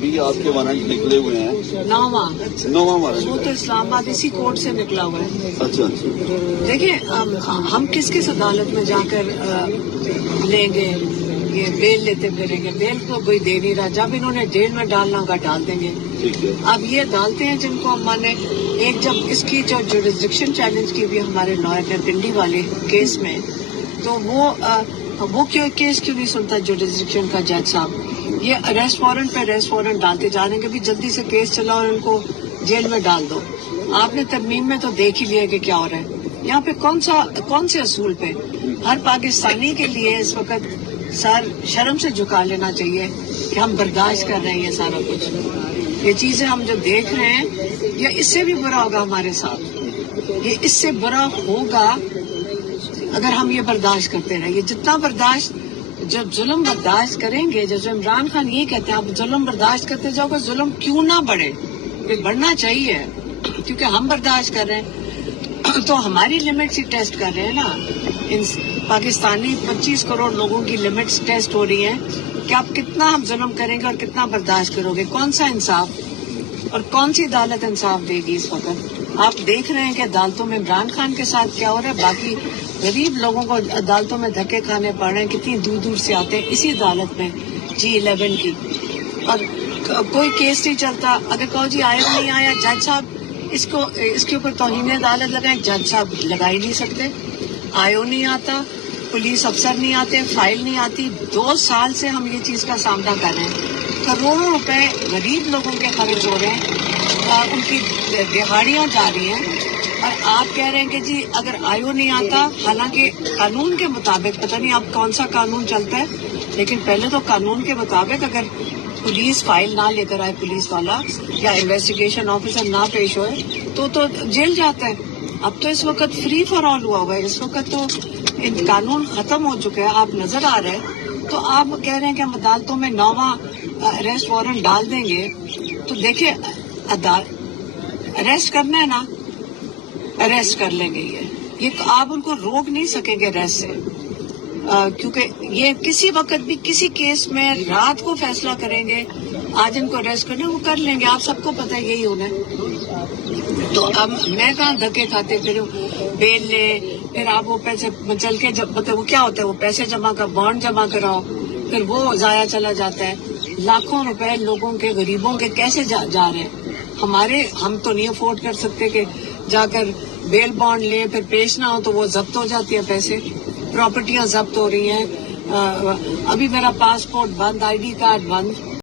بھی آپ کے وارنٹ نکلے ہوئے ہیں؟ نواں وارنٹ وہ تو اسلام آباد اسی کورٹ سے نکلا ہوا ہے. اچھا اچھا. دیکھیں ہم کس عدالت میں جا کر لیں گے یہ بیل لیتے پھریں گے. بیل تو کوئی دے نہیں رہا. جب انہوں نے جیل میں ڈالنا ہوگا ڈال دیں گے. ٹھیک ہے. اب یہ ڈالتے ہیں جن کو ہم مانے. ایک جب اس کی جو جوریسڈکشن چیلنج کی بھی ہمارے لائر نے پنڈی والے کیس میں, تو وہ کیس کیوں نہیں سنتا جوریسڈکشن کا جج صاحب. یہ اریسٹ وارنٹ پہ اریسٹ وارنٹ ڈالتے جا رہے ہیں کہ بھی جلدی سے کیس چلاؤ اور ان کو جیل میں ڈال دو. آپ نے ترمیم میں تو دیکھ ہی لیا کہ کیا ہو رہا ہے یہاں پہ. کون سے اصول پہ ہر پاکستانی کے لیے اس وقت سر شرم سے جھکا لینا چاہیے کہ ہم برداشت کر رہے ہیں یہ سارا کچھ. یہ چیزیں ہم جو دیکھ رہے ہیں یہ اس سے بھی برا ہوگا ہمارے ساتھ. یہ اس سے برا ہوگا اگر ہم یہ برداشت کرتے رہے. یہ جتنا برداشت جب ظلم برداشت کریں گے, جیسے عمران خان یہ کہتے ہیں آپ ظلم برداشت کرتے جاؤ گے, ظلم کیوں نہ بڑھے. یہ بڑھنا چاہیے کیونکہ ہم برداشت کر رہے ہیں تو ہماری لمٹس ہی ٹیسٹ کر رہے ہیں نا. ان پاکستانی 25 کروڑ لوگوں کی لمٹس ٹیسٹ ہو رہی ہیں کہ آپ کتنا ہم ظلم کریں گے اور کتنا برداشت کرو گے. کون سا انصاف اور کون سی عدالت انصاف دے گی اس وقت. آپ دیکھ رہے ہیں کہ عدالتوں میں عمران خان کے ساتھ کیا ہو رہا ہے. باقی غریب لوگوں کو عدالتوں میں دھکے کھانے پڑ رہے ہیں. کتنی دور دور سے آتے ہیں اسی عدالت میں G11 کی, اور کوئی کیس نہیں چلتا. اگر کہو جی آیا نہیں آیا, جج صاحب اس کے اوپر توہین عدالت لگائیں, جج صاحب لگا ہی نہیں سکتے. آئیو نہیں آتا, پولیس افسر نہیں آتے, فائل نہیں آتی. 2 سال سے ہم یہ چیز کا سامنا کر رہے ہیں. کروڑوں روپے غریب لوگوں کے خرچ ہو رہے ہیں, ان کی دہاڑیاں جا رہی ہیں, اور آپ کہہ رہے ہیں کہ جی اگر آئیو نہیں آتا. حالانکہ قانون کے مطابق پتہ نہیں اب کون سا قانون چلتا ہے, لیکن پہلے تو قانون کے مطابق اگر پولیس فائل نہ لے کر آئے, پولیس والا یا انویسٹیگیشن آفیسر نہ پیش ہوئے تو جیل جاتا ہے. اب تو اس وقت فری فار آل ہوا ہوا ہے. اس وقت تو قانون ختم ہو چکا ہے. آپ نظر آ رہے ہیں تو آپ کہہ رہے ہیں کہ ہم عدالتوں میں 9واں اریسٹ وارنٹ ڈال دیں گے. تو دیکھیں اریسٹ کرنا ہے نا, اریسٹ کر لیں گے. یہ آپ ان کو روک نہیں سکیں گے اریسٹ سے, کیونکہ یہ کسی وقت بھی کسی کیس میں رات کو فیصلہ کریں گے. آج ان کو اریسٹ کرنا وہ کر لیں گے. آپ سب کو پتہ ہے یہی ہونا ہے. تو اب میں کہاں دھکے کھاتے پھروں بیل لے, پھر آپ وہ پیسے چل کے جب وہ کیا ہوتا ہے, وہ پیسے جمع کر بانڈ جمع کراؤ, پھر وہ ضائع چلا جاتا ہے. لاکھوں روپے لوگوں کے غریبوں کے کیسے جا رہے ہیں. ہم تو نہیں افورڈ کر سکتے کہ جا کر بیل بانڈ لیں, پھر پیش نہ ہو تو وہ ضبط ہو جاتی ہے پیسے, پراپرٹیاں ضبط ہو رہی ہیں. ابھی میرا پاسپورٹ بند, ID کارڈ بند.